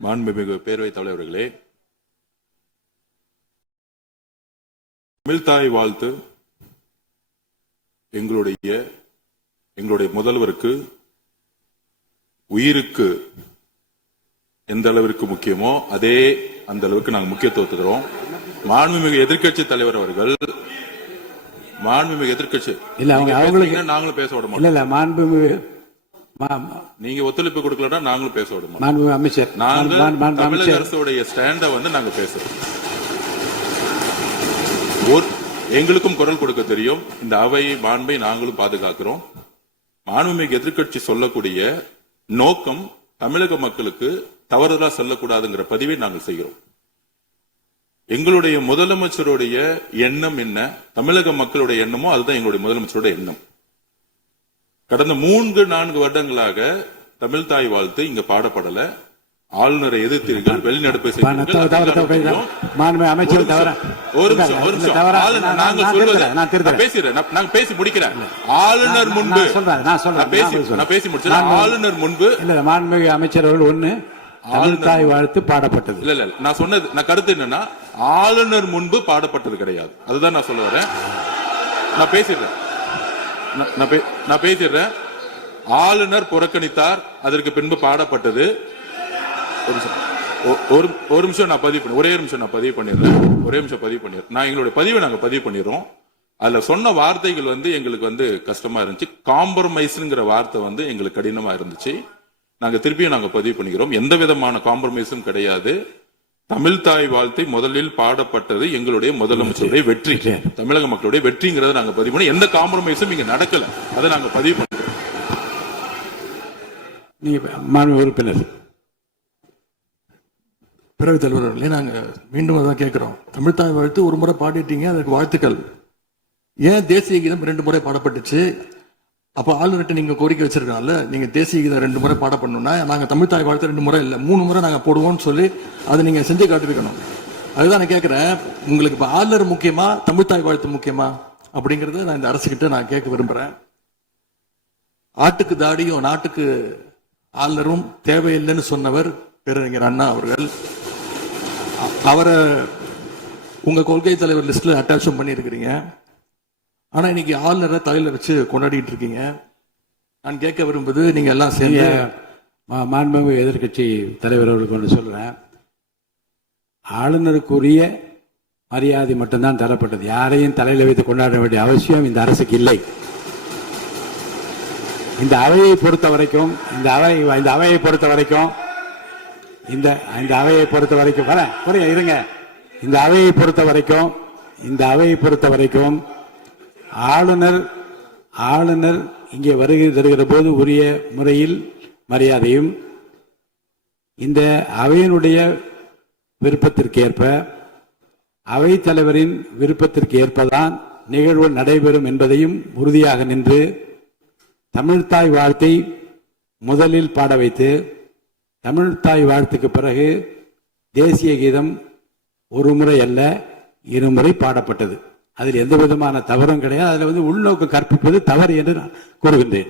மாண்புமிகு பேரவைத் தலைவர்களே, தமிழ்தாய் வாழ்த்து எங்களுடைய முதல்வருக்கு உயிருக்கு எந்த அளவிற்கு முக்கியமோ அதே அந்த அளவுக்கு நாங்கள் முக்கியத்துவம் தருவோம். மாண்புமிகு எதிர்க்கட்சி தலைவர் அவர்கள் எதிர்க்கட்சி நாங்களும் பேச விட மாட்டோம். நீங்க ஒத்துழைப்பு கொடுக்கலன்னா நாங்களும் பேச விட மாட்டோம். அமைச்சர், தமிழக அரசுடைய ஸ்டாண்ட நாங்க பேசுறோம். எங்களுக்கும் குரல் கொடுக்க தெரியும். இந்த அவை மாண்பை நாங்களும் பாதுகாக்கிறோம். மாண்புமிகு எதிர்க்கட்சி சொல்லக்கூடிய நோக்கம் தமிழக மக்களுக்கு தவறுதலா சொல்லக்கூடாதுங்கிற பதிவை நாங்கள் செய்கிறோம். எங்களுடைய முதலமைச்சருடைய எண்ணம் என்ன, தமிழக மக்களுடைய எண்ணமோ அதுதான் எங்களுடைய முதலமைச்சருடைய எண்ணம். கடந்த 3-4 வருடங்களாக தமிழ்தாய் வாழ்த்து இங்க பாடப்படல. ஆளுநரை எதிர்த்தீர்கள், வெளிநடப்பை பேசி முடிக்கிறேன். ஆளுநர் முன்பு ஆளுநர் முன்பு மாண்புமிகு அமைச்சர் அவர்கள் ஒண்ணு தமிழ்தாய் வாழ்த்து பாடப்பட்டது. இல்ல நான் சொன்னது, நான் கருத்து என்னன்னா ஆளுநர் முன்பு பாடப்பட்டது கிடையாது. அதுதான் நான் சொல்ல வரேன். நான் பேசிடுறேன். ஆளுநர் புறக்கணித்தார், அதற்கு பின்பு பாடப்பட்டது. ஒரு நிமிஷம் நான் பதிவு பண்ணி ஒரே நிமிஷம் நான் பதிவு பண்ணிடுறேன். நான் எங்களுடைய பதிவை நாங்க பதிவு பண்ணிடுறோம். அதுல சொன்ன வார்த்தைகள் எங்களுக்கு கஷ்டமா இருந்துச்சு. காம்ப்ரமைஸ்ங்கிற வார்த்தை எங்களுக்கு கடினமா இருந்துச்சு. நாங்க திருப்பியும் நாங்க பதிவு பண்ணிக்கிறோம். எந்த விதமான காம்ப்ரமைஸும் கிடையாது. தமிழ்தாய் வாழ்த்தை முதலில் பாடப்பட்டது எங்களுடைய முதலமைச்சருடைய வெற்றி, தமிழக மக்களுடைய வெற்றிங்கிறத நாங்க பதிவு பண்ணி எந்த காம்ப்ரமைஸும் இங்க நடக்கல. அதை நாங்க பதிவு பண்றோம். நீங்க உறுப்பினர் பேரவைத் தலைவர்களே, நாங்க மீண்டும் அதான் கேட்கிறோம். தமிழ்தாய் வாழ்த்து ஒரு முறை பாடிட்டீங்க, அதுக்கு வாழ்த்துக்கள். ஏன் தேசிய கீதம் 2 முறை பாடப்பட்டுச்சு? அப்ப ஆளுநர்கிட்ட நீங்க கோரிக்கை வச்சிருக்கனால நீங்க தேசிய கீதம் 2 முறை பாட பண்ணணும்னா நாங்க தமிழ்தாய் வாழ்த்து 2 முறை இல்ல 3 முறை நாங்க போடுவோம்னு சொல்லி அதை நீங்க செஞ்சு காட்டிருக்கணும். அதுதான் நான் கேட்கிறேன். உங்களுக்கு இப்ப ஆளுநர் முக்கியமா, தமிழ்தாய் வாழ்த்து முக்கியமா அப்படிங்கறத நான் இந்த அரசுகிட்ட நான் கேட்க விரும்புறேன். ஆட்டுக்கு தாடியும் நாட்டுக்கு ஆளுநரும் தேவையில்லைன்னு சொன்னவர் பேரறிஞர் அண்ணா அவர்கள். அவரை உங்க கொள்கை தலைவர் லிஸ்ட்ல அட்டாச்சும் பண்ணியிருக்கிறீங்க. ஆனா இன்னைக்கு ஆளுநரை தலையில வச்சு கொண்டாடிட்டு இருக்கீங்க. நான் கேட்க விரும்புது, நீங்க எல்லாம் சேர்ந்து மாண்புமிகு எதிர்கட்சி தலைவர் அவர்களுக்கு ஒன்று சொல்றேன். ஆளுநருக்குரிய மரியாதை மட்டும்தான் தரப்பட்டது. யாரையும் தலையில வைத்து கொண்டாட வேண்டிய அவசியம் இந்த அரசுக்கு இல்லை. இந்த அவையை பொறுத்த வரைக்கும் ஆளுநர் இங்கே வருகை தருகிற போது உரிய முறையில் மரியாதையும், இந்த அவையினுடைய விருப்பத்திற்கேற்ப, அவைத் தலைவரின் விருப்பத்திற்கு ஏற்பதான் நிகழ்வு நடைபெறும் என்பதையும் உறுதியாக நின்று தமிழ்தாய் வாழ்த்தை முதலில் பாட வைத்து, தமிழ்தாய் வாழ்த்துக்கு பிறகு தேசிய கீதம் 1 முறை அல்ல 2 முறை பாடப்பட்டது. அதில் எந்த விதமான தவறும் கிடையாது. அதில் உள்நோக்கு கற்பிப்பது தவறு என்று நான் கூறுகின்றேன்.